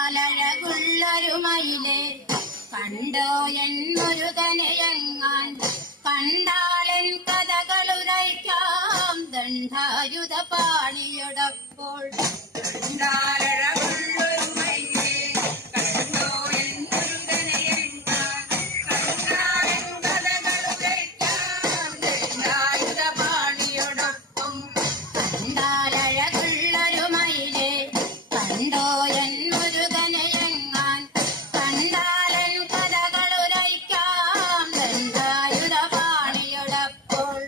കണ്ടാലഴകുള്ളൊരു മയിലെ കണ്ടോ എൻ മുരുകനെയങ്ങാൻ കണ്ടാലൻ കഥകളുരയ്ക്കാം ദണ്ഡായുധ പാണിയോടപ്പോൾ കണ്ടാലഴകുള്ളൊരു മയിലെ കണ്ടോ എൻ മുരുകനെയങ്ങാൻ കണ്ടാലൻ കഥകളുരയ്ക്കാം ദണ്ഡായുധ പാണിയോടൊപ്പം കണ്ടാലഴകുള്ളൊരു മയിലെ കണ്ടോ എൻ മുരുകനെയങ്ങാൻ കണ്ടാലൻ കഥകളുരയ്ക്കാം ദണ്ഡായുധ പാണിയോടപ്പോൾ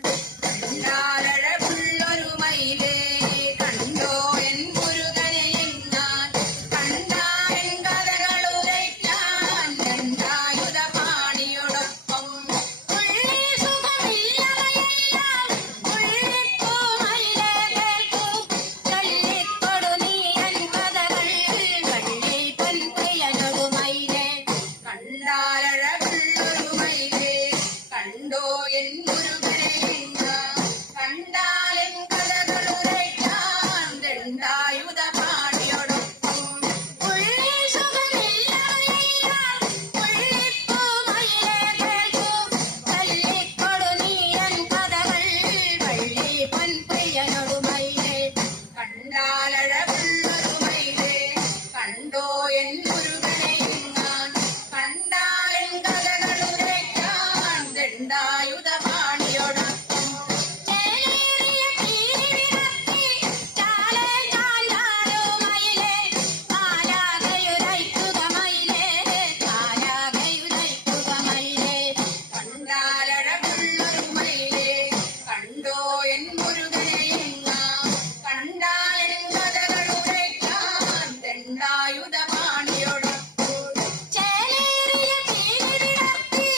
കണ്ടാലഴകുള്ളൊരു മയിലെ കണ്ടോ എൻ മുരുകനെയങ്ങാൻ കണ്ടാലൻ കഥകളുരയ്ക്കാൻ ദണ്ഡായുധ പാണിയോടൊപ്പം ഉള്ളിൽ സുഖമില്ലവയെല്ലാം ഉള്ളിപ്പൂമയിലെ കേൾക്കൂ ചൊല്ലിക്കൊടു നീ എൻ കഥകൾ വള്ളി പൊൻപ്രിയനൊടു മയിലെ കണ്ടാലഴകുള്ളൊരു മയിലെ കണ്ടോ എൻ മുരുകനെയങ്ങാൻ കണ്ടാലൻ കഥകളുരയ്ക്കാൻ ദണ്ഡായുധ പാണിയോടൊപ്പം ഉള്ളിൽ സുഖമില്ലവയെല്ലാം ഉള്ളിപ്പൂമയിലെ കേൾക്കൂ ചൊല്ലിക്കൊടു നീ എൻ കഥകൾ വള്ളി പൊൻപ്രിയനൊടു മയിലെ കണ്ടാലഴകുള്ളൊരു മയിലെ കണ്ടോ എൻ മുരുകനെയങ്ങാൻ കണ്ടാലൻ കഥകളുരയ്ക്കാൻ ദണ്ഡായുധ പാണിയോടൊപ്പം ചേലേറിയ തീരിവിറക്കി ചാലേ ചാഞ്ചാടു മയിലെ കാലാകയുരയ്ക്കുക മയിലെ കാലാകയുരയ്ക്കുക മയിലെ കണ്ടാലഴകുള്ളൊരു മയിലെ കണ്ടോ എൻ മുരുകനെയങ്ങാൻ കണ്ടാലൻ കഥകളുരയ്ക്കാൻ ദണ്ഡായുധ പാണിയോടൊപ്പം ചേലേറിയ തീരിവിറക്കി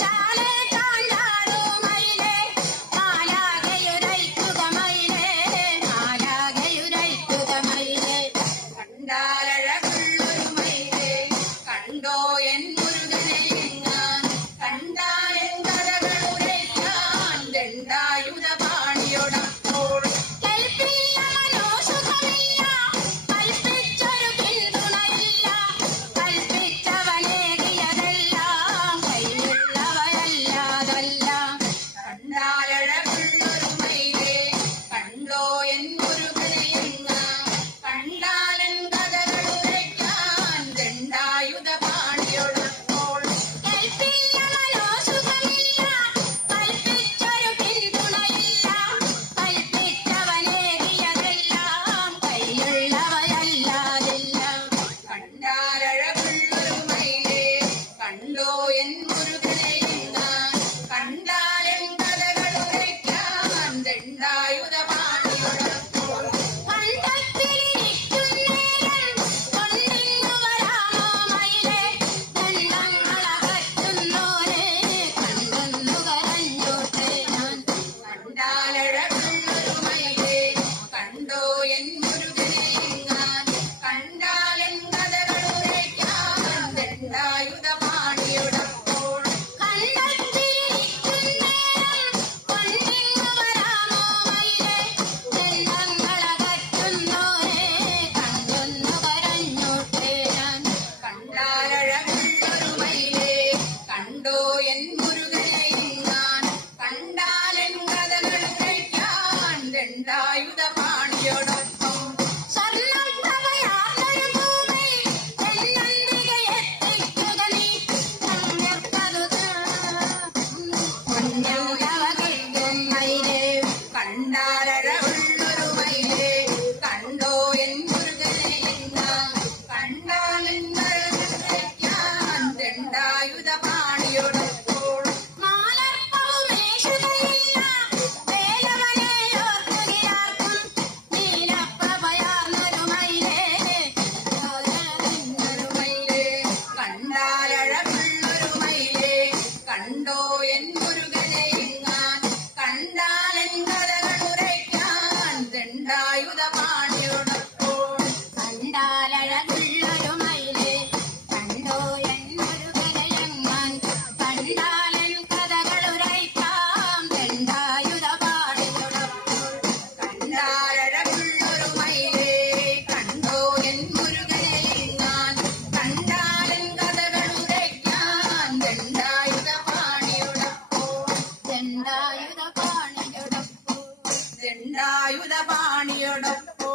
ചാലേ ചാഞ്ചാടു മയിലെ കാലാകയുരയ്ക്കുക മയിലെ കാലാകയുരയ്ക്കുക മയിലെ കണ്ടാലഴകുള്ളൊരു മയിലെ കണ്ടോ എൻ മുരുകനെയങ്ങാൻ കണ്ടാലൻ കഥകളുരയ്ക്കാൻ ദണ്ഡായുധ പാണിയോടപ്പോൾ കൽപ്പില്ല മനോസുഖമില്ല കൽപ്പിച്ചൊരു പിന്തുണയില്ല കൽപ്പിച്ചവനേകിയതെല്ലാം കയ്യിലുള്ളവയല്ലാതല്ല കണ്ടാലഴകുള്ളൊരു മയിലെ കണ്ടോ എൻ മുരുകനെയങ്ങാൻ കണ്ടാലൻ കഥകളുരയ്ക്കാൻ ദണ്ഡായുധ പാണിയോടപ്പോൾ കൽപ്പില്ല മനോസുഖമില്ല കൽപ്പിച്ചൊരു പിന്തുണയില്ല കൽപ്പിച്ചവനേകിയതെല്ലാം കയ്യിലുള്ളവയല്ലാതില്ല കണ്ടാലഴകുള്ളൊരു മയിലെ കണ്ടോ എൻ മുരുകനെയങ്ങാൻ കണ്ടാലൻ കഥകളുരയ്ക്കാൻ ദണ്ഡായുധ പാണിയോടപ്പോൾ കണ്ടത്തിലിരിക്കുന്നേരം കൊണ്ടിങ്ങു വരാമോ മയിലെ ദണ്ഡങ്ങളകറ്റുന്നോരെ കണ്ടൊന്നു കരഞ്ഞോട്ടെ ഞാൻ കണ്ടാലഴകുള്ളൊരു മയിലെ കണ്ടോ എൻ മുരുകനെയങ്ങാൻ കണ്ടാലൻ കഥകളുരയ്ക്കാൻ ദണ്ഡായുധ പാണിയോടപ്പോൾ കണ്ടത്തിലിരിക്കുന്നേരം കൊണ്ടിങ്ങു വരാമോ മയിലെ ദണ്ഡങ്ങളകറ്റുന്നോരെ കണ്ടൊന്നു കരഞ്ഞോട്ടെ ഞാൻ കണ്ടാലഴകുള്ളൊരു മയിലെ കണ്ടോ എൻ മുരുകനെയങ്ങാൻ കണ്ടാലൻ കഥകളുരയ്ക്കാൻ ദണ്ഡായുധ പാണിയോടൊപ്പം സ്വർണ്ണപ്രഭയാർന്നൊരു ഭൂമി എന്നന്തികയെത്തിക്കുക നീ പൊന്നുകവകയ്ക്കും മയിലെ കണ്ടാലഴകുള്ളൊരു മയിലെ കണ്ടോ എൻ മുരുകനെയങ്ങാൻ കണ്ടാലൻ കഥകളുരയ്ക്കാൻ ദണ്ഡായുധ പാണിയോടപ്പോൾ മാലർപ്പവുമേശുകയില്ല വേലവനെ ഓർക്കുകയാർക്കും നീലപ്രഭയാർന്നൊരു മയിലെ ഒരു മയിലെ കണ്ടാലഴകുള്ളൊരു മയിലെ കണ്ടോ എൻ മുരുകനെയങ്ങാൻ കണ്ടാലൻ കഥകളുരയ്ക്കാൻ ദണ്ഡായുധ പാണിയോടപ്പോൾ കണ്ടാലഴകുള്ളൊരു മയിലെ കണ്ടോ എൻ മുരുകനെയങ്ങാൻ കണ്ടാലൻ കഥകളുരയ്ക്കാം ദണ്ഡായുധ പാണിയോടപ്പോൾ കണ്ടാലഴകുള്ളൊരു മയിലെ കണ്ടോ എൻ മുരുകനെയങ്ങാൻ ദണ്ഡായുധപാണിയോടൊപ്പം